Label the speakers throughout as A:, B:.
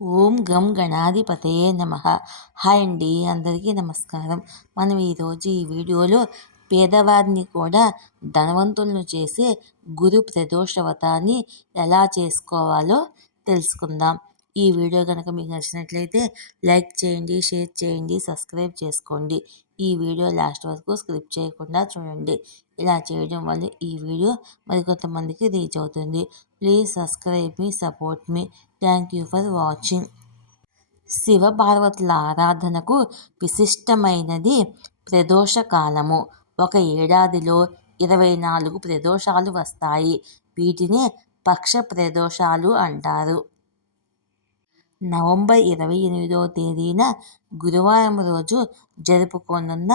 A: ఓం గం గణాధిపతయే నమ. హాయ్ అండి అందరికీ నమస్కారం. మనం ఈరోజు ఈ వీడియోలో పేదవారిని కూడా ధనవంతులను చేసే గురు ప్రదోషవతాన్ని ఎలా చేసుకోవాలో తెలుసుకుందాం. ఈ వీడియో కనుక మీకు నచ్చినట్లయితే లైక్ చేయండి షేర్ చేయండి సబ్స్క్రైబ్ చేసుకోండి. ఈ వీడియో లాస్ట్ వరకు స్క్రిప్ట్ చేయకుండా చూడండి. ఇలా చేయడం వల్ల ఈ వీడియో మరికొంతమందికి రీచ్ అవుతుంది. Please subscribe me support me. Thank you for watching. Shiva పార్వతుల ఆరాధనకు విశిష్టమైనది ప్రదోష కాలము ఒక ఏడాదిలో ఇరవై నాలుగు ప్రదోషాలు వస్తాయి. వీటిని పక్ష ప్రదోషాలు అంటారు. నవంబర్ ఇరవై ఎనిమిదవ తేదీన గురువారం రోజు జరుపుకోనున్న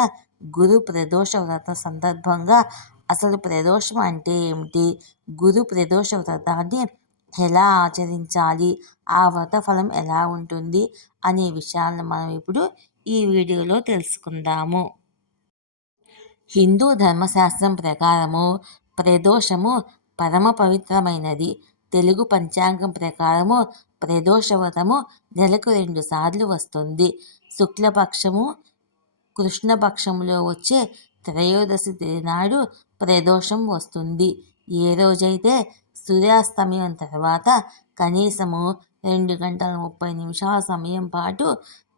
A: గురు ప్రదోష వ్రత సందర్భంగా అసలు ప్రదోషం అంటే ఏమిటి? గురు ప్రదోష వ్రతాన్ని ఎలా ఆచరించాలి? ఆ వ్రత ఫలం ఎలా ఉంటుంది? అనే విషయాలను మనం ఇప్పుడు ఈ వీడియోలో తెలుసుకుందాము. హిందూ ధర్మశాస్త్రం ప్రకారము ప్రదోషము పరమ పవిత్రమైనది. తెలుగు పంచాంగం ప్రకారము ప్రదోషవ్రతము నెలకు రెండు సార్లు వస్తుంది. శుక్లపక్షము కృష్ణపక్షంలో వచ్చే త్రయోదశి నాడు ప్రదోషం వస్తుంది. ఏ రోజైతే సూర్యాస్తమయం తర్వాత కనీసము రెండు గంటల ముప్పై నిమిషాల సమయం పాటు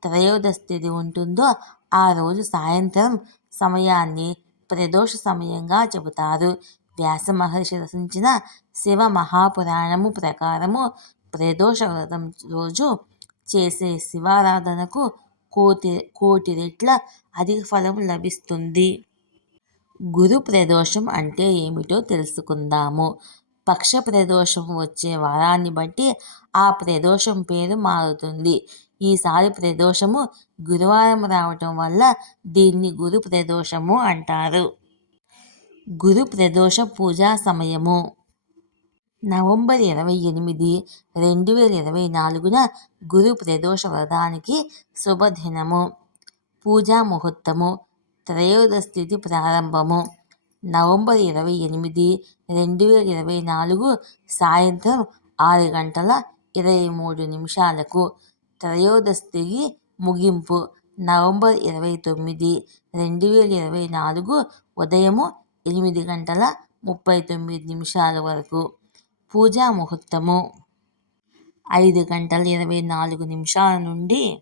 A: త్రయోదశి తిథి ఉంటుందో ఆ రోజు సాయంత్రం సమయాన్ని ప్రదోష సమయంగా చెబుతారు. వ్యాస మహర్షి రచించిన శివ మహాపురాణము ప్రకారము ప్రదోష వ్రతం రోజు చేసే శివారాధనకు కోటి కోటి రెట్ల అధిక ఫలం లభిస్తుంది. గురు ప్రదోషం అంటే ఏమిటో తెలుసుకుందాము. పక్ష ప్రదోషం వచ్చే వారాన్ని బట్టి ఆ ప్రదోషం పేరు మారుతుంది. ఈసారి ప్రదోషము గురువారం రావటం వల్ల దీన్ని గురు ప్రదోషము అంటారు. గురు ప్రదోష పూజా సమయము. నవంబర్ ఇరవై ఎనిమిది రెండు వేల ఇరవై నాలుగున గురు ప్రదోష వ్రతానికి శుభదినము. పూజా ముహూర్తము త్రయోదశి స్థితి ప్రారంభము. నవంబర్ ఇరవై ఎనిమిది రెండు వేల ఇరవై నాలుగు సాయంత్రం ఆరు గంటల ఇరవై మూడు నిమిషాలకు త్రయోదస్థితి ముగింపు. నవంబర్ ఇరవై తొమ్మిది రెండు వేల ఇరవై నాలుగు ఉదయము ఎనిమిది గంటల ముప్పై తొమ్మిది నిమిషాల వరకు. పూజా ముహూర్తము. ఐదు గంటల ఇరవై నాలుగు నిమిషాల నుండి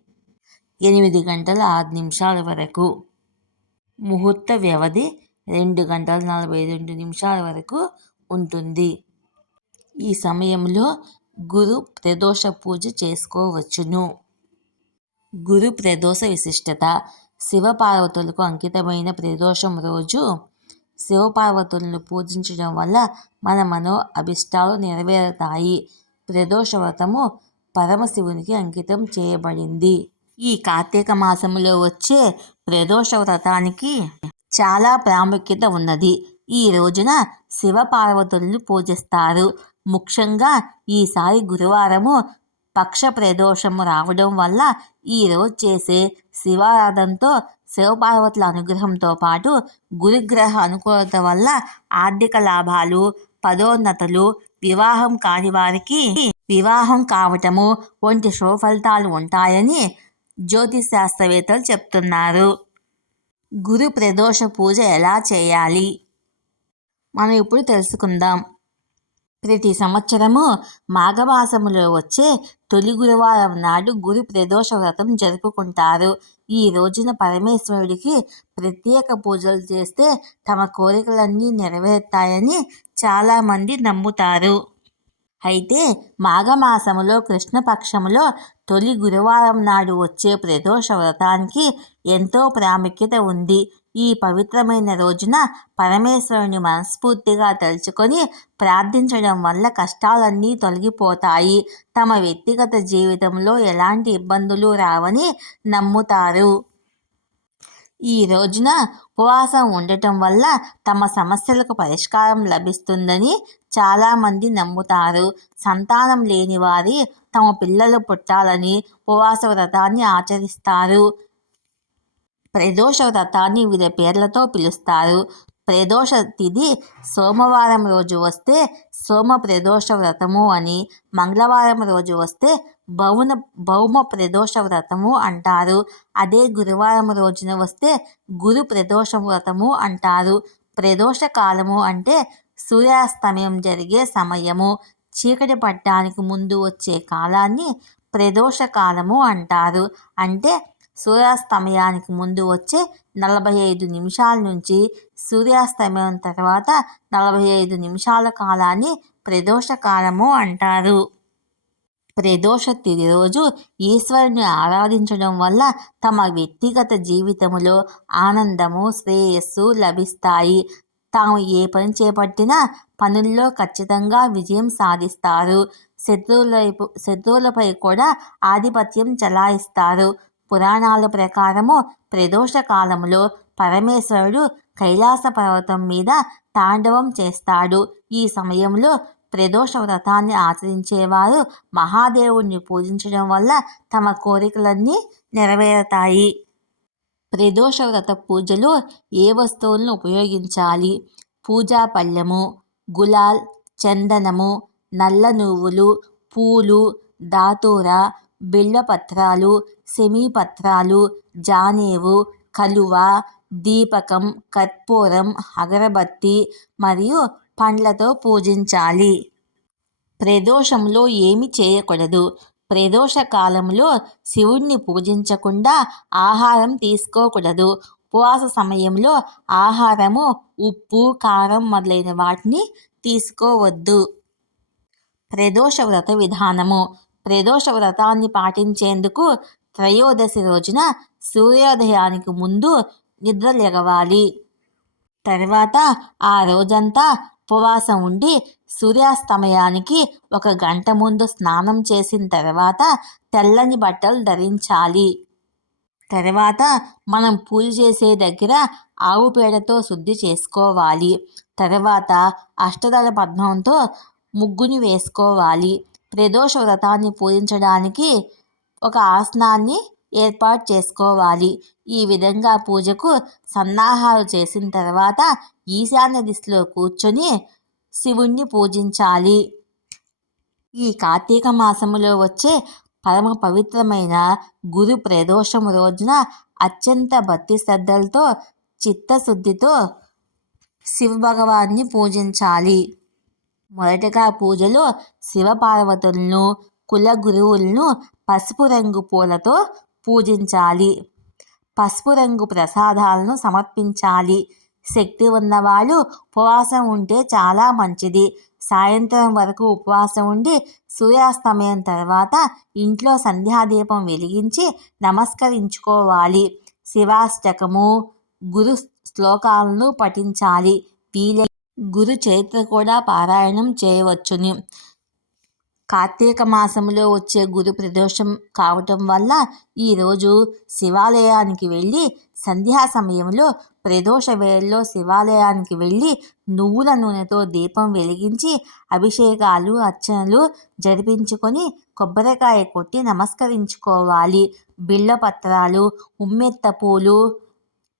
A: ఎనిమిది గంటల ఆరు నిమిషాల వరకు. ముహూర్త వ్యవధి రెండు గంటల నలభై రెండు నిమిషాల వరకు ఉంటుంది. ఈ సమయంలో గురు ప్రదోష పూజ చేసుకోవచ్చును. గురు ప్రదోష విశిష్టత. శివపార్వతులకు అంకితమైన ప్రదోషం రోజు శివపార్వతులను పూజించడం వల్ల మన మనో అభిష్టాలు నెరవేరుతాయి. ప్రదోష వ్రతము పరమశివునికి అంకితం చేయబడింది. ఈ కార్తీక మాసంలో వచ్చే ప్రదోష వ్రతానికి చాలా ప్రాముఖ్యత ఉన్నది. ఈ రోజున శివపార్వతులను పూజిస్తారు. ముఖ్యంగా ఈసారి గురువారము పక్ష ప్రదోషము రావడం వల్ల ఈరోజు చేసే శివారాధనతో శివపార్వతుల అనుగ్రహంతో పాటు గురుగ్రహ అనుకూలత వల్ల ఆర్థిక లాభాలు పదోన్నతలు వివాహం కాని వారికి వివాహం కావటము వంటి శుభ ఫలితాలు ఉంటాయని జ్యోతిష్ శాస్త్రవేత్తలు చెప్తున్నారు. గురు ప్రదోష పూజ ఎలా చేయాలి? మనం ఇప్పుడు తెలుసుకుందాం. ప్రతి సంవత్సరము మాఘమాసములో వచ్చే తొలి గురువారం నాడు గురు ప్రదోష వ్రతం జరుపుకుంటారు. ఈ రోజున పరమేశ్వరుడికి ప్రత్యేక పూజలు చేస్తే తమ కోరికలన్నీ నెరవేరుతాయని చాలామంది నమ్ముతారు. అయితే మాఘమాసములో కృష్ణపక్షములో తొలి గురువారం నాడు వచ్చే ప్రదోష వ్రతానికి ఎంతో ప్రాముఖ్యత ఉంది. ఈ పవిత్రమైన రోజున పరమేశ్వరుని మనస్ఫూర్తిగా తలుచుకొని ప్రార్థించడం వల్ల కష్టాలన్నీ తొలగిపోతాయి. తమ వ్యక్తిగత జీవితంలో ఎలాంటి ఇబ్బందులు రావని నమ్ముతారు. ఈ రోజున ఉపవాసం ఉండటం వల్ల తమ సమస్యలకు పరిష్కారం లభిస్తుందని చాలామంది నమ్ముతారు. సంతానం లేని వారి తమ పిల్లలు పుట్టాలని ఉపవాస వ్రతాన్ని ఆచరిస్తారు. ప్రదోష వ్రతాన్ని వివిధ పేర్లతో పిలుస్తారు. ప్రదోష తిథి సోమవారం రోజు వస్తే సోమ ప్రదోష వ్రతము అని మంగళవారం రోజు వస్తే భౌన భౌమ ప్రదోష వ్రతము అంటారు. అదే గురువారం రోజున వస్తే గురు ప్రదోష వ్రతము అంటారు. ప్రదోష కాలము అంటే సూర్యాస్తమయం జరిగే సమయము. చీకటి పట్టడానికి ముందు వచ్చే కాలాన్ని ప్రదోష కాలము అంటారు. అంటే సూర్యాస్తమయానికి ముందు వచ్చే నలభై ఐదు నిమిషాల నుంచి సూర్యాస్తమయం తర్వాత నలభై ఐదు నిమిషాల కాలాన్ని ప్రదోషకాలము అంటారు. ప్రదోష తిది రోజు ఈశ్వరుని ఆరాధించడం వల్ల తమ వ్యక్తిగత జీవితంలో ఆనందము శ్రేయస్సు లభిస్తాయి. తాము ఏ పని చేపట్టినా పనుల్లో ఖచ్చితంగా విజయం సాధిస్తారు. శత్రువులైపు శత్రువులపై కూడా ఆధిపత్యం చలాయిస్తారు. పురాణాల ప్రకారము ప్రదోష కాలంలో పరమేశ్వరుడు కైలాస పర్వతం మీద తాండవం చేస్తాడు. ఈ సమయంలో ప్రదోష వ్రతాన్ని ఆచరించేవారు మహాదేవుణ్ణి పూజించడం వల్ల తమ కోరికలన్నీ నెరవేరుతాయి. ప్రదోష వ్రత పూజలో ఏ వస్తువులను ఉపయోగించాలి? పూజా పళ్ళెము గులాల్ చందనము నల్ల నువ్వులు పూలు దాతూర బిల్వపత్రాలు సెమీపత్రాలు జానేవు కలువ దీపకం కర్పూరం అగరబత్తి మరియు పండ్లతో పూజించాలి. ప్రదోషంలో ఏమి చేయకూడదు. ప్రదోష కాలంలో శివుణ్ణి పూజించకుండా ఆహారం తీసుకోకూడదు. ఉపవాస సమయంలో ఆహారము ఉప్పు కారం మొదలైన వాటిని తీసుకోవద్దు. ప్రదోష వ్రత విధానము. ప్రదోష వ్రతాన్ని పాటించేందుకు త్రయోదశి రోజున సూర్యోదయానికి ముందు నిద్రలేగవాలి తర్వాత ఆ రోజంతా ఉపవాసం ఉండి సూర్యాస్తమయానికి ఒక గంట ముందు స్నానం చేసిన తర్వాత తెల్లని బట్టలు ధరించాలి. తర్వాత మనం పూజ చేసే దగ్గర ఆవు పేడతో శుద్ధి చేసుకోవాలి. తర్వాత అష్టదళ పద్మంతో ముగ్గుని వేసుకోవాలి. ప్రదోష వ్రతాన్ని పూజించడానికి ఒక ఆసనాన్ని ఏర్పాటు చేసుకోవాలి. ఈ విధంగా పూజకు సన్నాహాలు చేసిన తర్వాత ఈశాన్య దిశలో కూర్చొని శివుణ్ణి పూజించాలి. ఈ కార్తీక మాసములో వచ్చే పరమ పవిత్రమైన గురు ప్రదోషము రోజున అత్యంత భక్తి శ్రద్ధలతో చిత్తశుద్ధితో శివభగవాన్ని పూజించాలి. మొదటగా పూజలో శివపార్వతులను కుల గురువులను పసుపు రంగు పూలతో పూజించాలి. పసుపు రంగు ప్రసాదాలను సమర్పించాలి. శక్తి ఉన్నవాళ్ళు ఉపవాసం ఉంటే చాలా మంచిది. సాయంత్రం వరకు ఉపవాసం ఉండి సూర్యాస్తమయం తర్వాత ఇంట్లో సంధ్యాదీపం వెలిగించి నమస్కరించుకోవాలి. శివాష్టకము గురు శ్లోకాలను పఠించాలి. వీలై గురు చరిత్ర కూడా పారాయణం చేయవచ్చును. కార్తీక మాసంలో వచ్చే గురు ప్రదోషం కావటం వల్ల ఈరోజు శివాలయానికి వెళ్ళి సంధ్యా సమయంలో ప్రదోష వేళల్లో శివాలయానికి వెళ్ళి నువ్వుల నూనెతో దీపం వెలిగించి అభిషేకాలు అర్చనలు జరిపించుకొని కొబ్బరికాయ కొట్టి నమస్కరించుకోవాలి. బిళ్ళ పత్రాలు ఉమ్మెత్త పూలు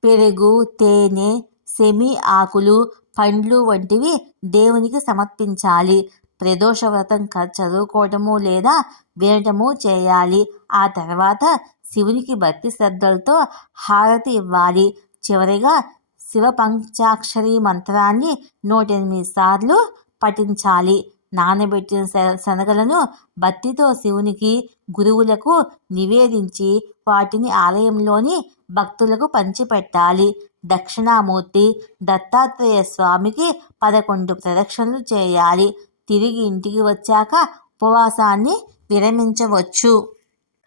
A: పెరుగు తేనె సెమి ఆకులు పండ్లు వంటివి దేవునికి సమర్పించాలి. ప్రదోష వ్రతం చదువుకోవటము లేదా వినటము చేయాలి. ఆ తర్వాత శివునికి భక్తి శ్రద్ధలతో హారతి ఇవ్వాలి. చివరిగా శివ పంచాక్షరి మంత్రాన్ని నూట ఎనిమిది సార్లు పఠించాలి. నానబెట్టిన శనగలను భక్తితో శివునికి గురువులకు నివేదించి వాటిని ఆలయంలోని భక్తులకు పంచిపెట్టాలి. దక్షిణామూర్తి దత్తాత్రేయ స్వామికి పదకొండు ప్రదక్షిణలు చేయాలి. తిరిగి ఇంటికి వచ్చాక ఉపవాసాన్ని విరమించవచ్చు.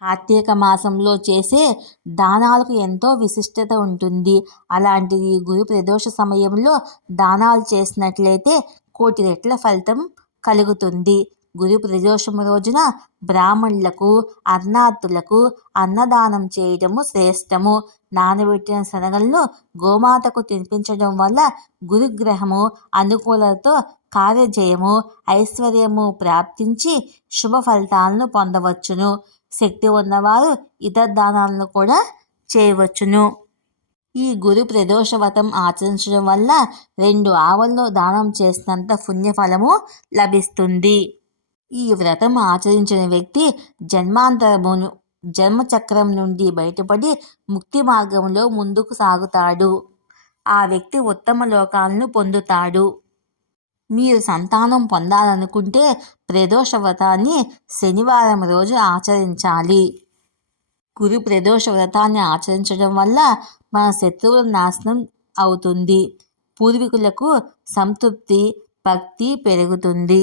A: కార్తీక మాసంలో చేసే దానాలకు ఎంతో విశిష్టత ఉంటుంది. అలాంటిది గురు ప్రదోష సమయంలో దానాలు చేసినట్లయితే కోటి రెట్ల ఫలితం కలుగుతుంది. గురు ప్రదోషము రోజున బ్రాహ్మణులకు అర్ణార్థులకు అన్నదానం చేయటము శ్రేష్టము. నానబెట్టిన శనగలను గోమాతకు తినిపించడం వల్ల గురుగ్రహము అనుకూలతో కార్యజయము ఐశ్వర్యము ప్రాప్తించి శుభ ఫలితాలను పొందవచ్చును. శక్తి ఉన్నవారు ఇతర దానాలను కూడా చేయవచ్చును. ఈ గురు ప్రదోషవతం ఆచరించడం వల్ల రెండు ఆవులను దానం చేసినంత పుణ్యఫలము లభిస్తుంది. ఈ వ్రతం ఆచరించిన వ్యక్తి జన్మాంతరమును జన్మచక్రం నుండి బయటపడి ముక్తి మార్గంలో ముందుకు సాగుతాడు. ఆ వ్యక్తి ఉత్తమ లోకాలను పొందుతాడు. మీరు సంతానం పొందాలనుకుంటే ప్రదోష వ్రతాన్ని శనివారం రోజు ఆచరించాలి. గురు ప్రదోష వ్రతాన్ని ఆచరించడం వల్ల మన శత్రువుల నాశనం అవుతుంది. పూర్వీకులకు సంతృప్తి భక్తి పెరుగుతుంది.